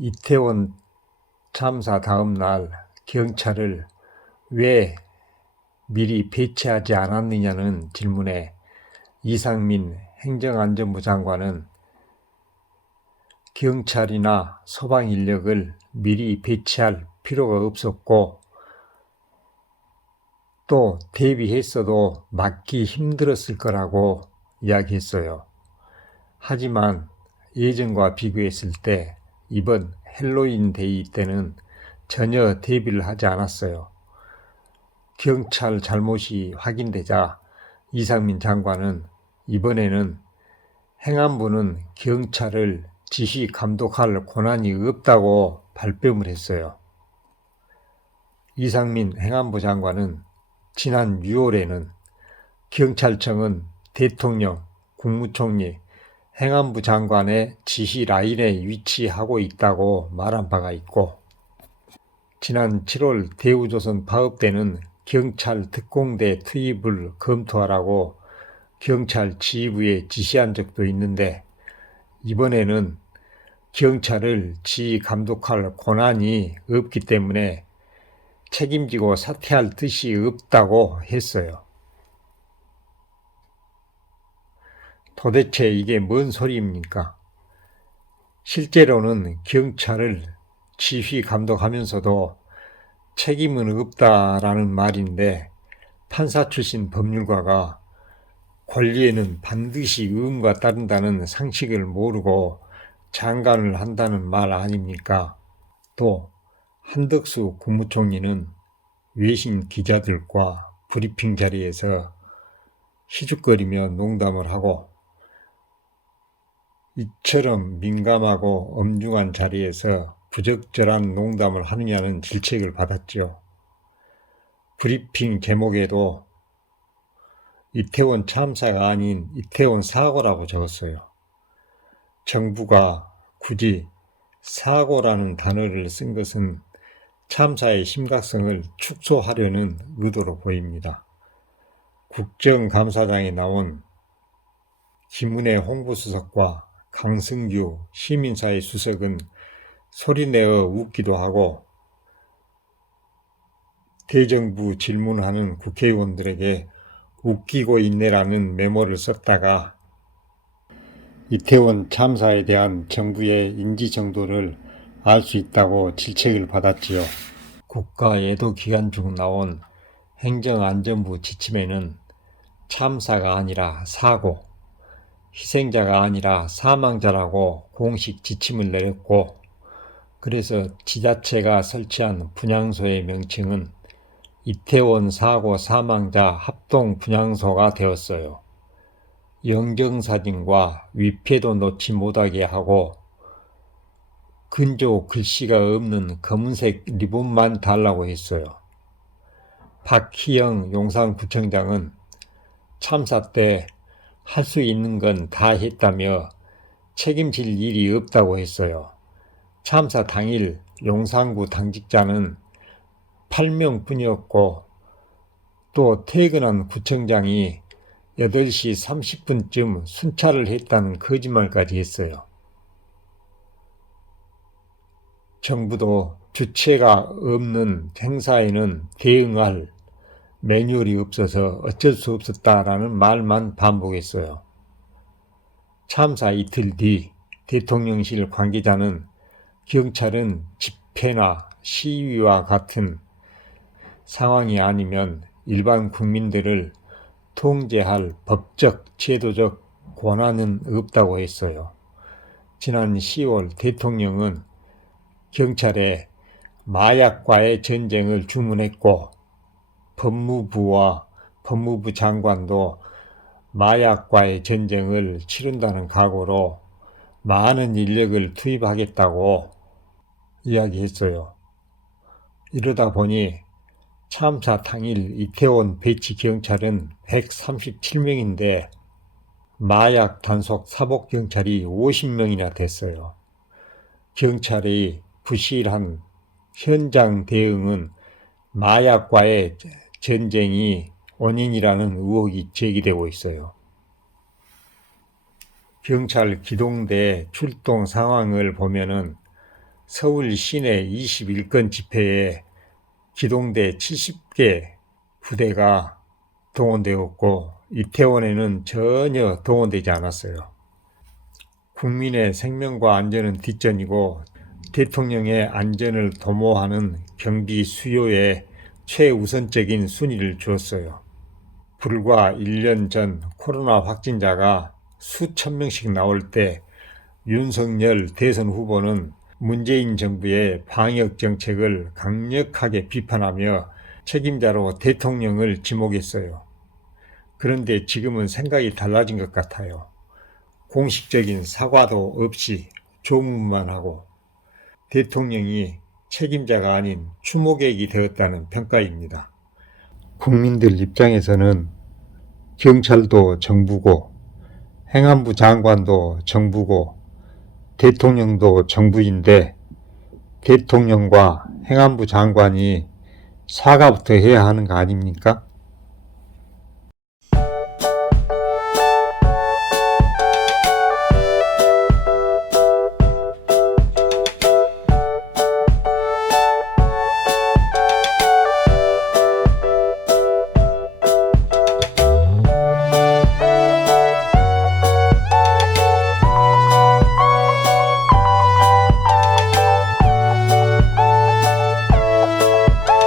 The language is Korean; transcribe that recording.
이태원 참사 다음 날 경찰을 왜 미리 배치하지 않았느냐는 질문에 이상민 행정안전부 장관은 경찰이나 소방 인력을 미리 배치할 필요가 없었고 또 대비했어도 막기 힘들었을 거라고 이야기했어요. 하지만 예전과 비교했을 때 이번 헬로윈 데이 때는 전혀 대비를 하지 않았어요. 경찰 잘못이 확인되자 이상민 장관은 이번에는 행안부는 경찰을 지시 감독할 권한이 없다고 발뺌을 했어요. 이상민 행안부 장관은 지난 6월에는 경찰청은 대통령, 국무총리, 행안부 장관의 지시 라인에 위치하고 있다고 말한 바가 있고, 지난 7월 대우조선 파업 때는 경찰 특공대 투입을 검토하라고 경찰 지휘부에 지시한 적도 있는데, 이번에는 경찰을 지휘 감독할 권한이 없기 때문에 책임지고 사퇴할 뜻이 없다고 했어요. 도대체 이게 뭔 소리입니까? 실제로는 경찰을 지휘 감독하면서도 책임은 없다라는 말인데, 판사 출신 법률가가 권리에는 반드시 의무가 따른다는 상식을 모르고 장관을 한다는 말 아닙니까? 또 한덕수 국무총리는 외신 기자들과 브리핑 자리에서 희죽거리며 농담을 하고, 이처럼 민감하고 엄중한 자리에서 부적절한 농담을 하느냐는 질책을 받았죠. 브리핑 제목에도 이태원 참사가 아닌 이태원 사고라고 적었어요. 정부가 굳이 사고라는 단어를 쓴 것은 참사의 심각성을 축소하려는 의도로 보입니다. 국정감사장에 나온 김은혜 홍보수석과 강승규 시민사회 수석은 소리내어 웃기도 하고, 대정부 질문하는 국회의원들에게 웃기고 있네라는 메모를 썼다가 이태원 참사에 대한 정부의 인지 정도를 알 수 있다고 질책을 받았지요. 국가예도 기간 중 나온 행정안전부 지침에는 참사가 아니라 사고, 희생자가 아니라 사망자라고 공식 지침을 내렸고, 그래서 지자체가 설치한 분향소의 명칭은 이태원 사고 사망자 합동 분향소가 되었어요. 영정사진과 위패도 놓지 못하게 하고 근조 글씨가 없는 검은색 리본만 달라고 했어요. 박희영 용산구청장은 참사 때 할 수 있는 건 다 했다며 책임질 일이 없다고 했어요. 참사 당일 용산구 당직자는 8명뿐이었고 또 퇴근한 구청장이 8시 30분쯤 순찰을 했다는 거짓말까지 했어요. 정부도 주체가 없는 행사에는 대응할 매뉴얼이 없어서 어쩔 수 없었다라는 말만 반복했어요. 참사 이틀 뒤 대통령실 관계자는 경찰은 집회나 시위와 같은 상황이 아니면 일반 국민들을 통제할 법적, 제도적 권한은 없다고 했어요. 지난 10월 대통령은 경찰에 마약과의 전쟁을 주문했고, 법무부와 법무부 장관도 마약과의 전쟁을 치른다는 각오로 많은 인력을 투입하겠다고 이야기했어요. 이러다 보니 참사 당일 이태원 배치 경찰은 137명인데 마약 단속 사복 경찰이 50명이나 됐어요. 경찰의 부실한 현장 대응은 마약과의 전쟁이 원인이라는 의혹이 제기되고 있어요. 경찰 기동대 출동 상황을 보면은 서울 시내 21건 집회에 기동대 70개 부대가 동원되었고 이태원에는 전혀 동원되지 않았어요. 국민의 생명과 안전은 뒷전이고 대통령의 안전을 도모하는 경비 수요에 최우선적인 순위를 주었어요. 불과 1년 전 코로나 확진자가 수천 명씩 나올 때 윤석열 대선 후보는 문재인 정부의 방역 정책을 강력하게 비판하며 책임자로 대통령을 지목했어요. 그런데 지금은 생각이 달라진 것 같아요. 공식적인 사과도 없이 조문만 하고 대통령이 책임자가 아닌 추모객이 되었다는 평가입니다. 국민들 입장에서는 경찰도 정부고 행안부 장관도 정부고 대통령도 정부인데 대통령과 행안부 장관이 사과부터 해야 하는 거 아닙니까?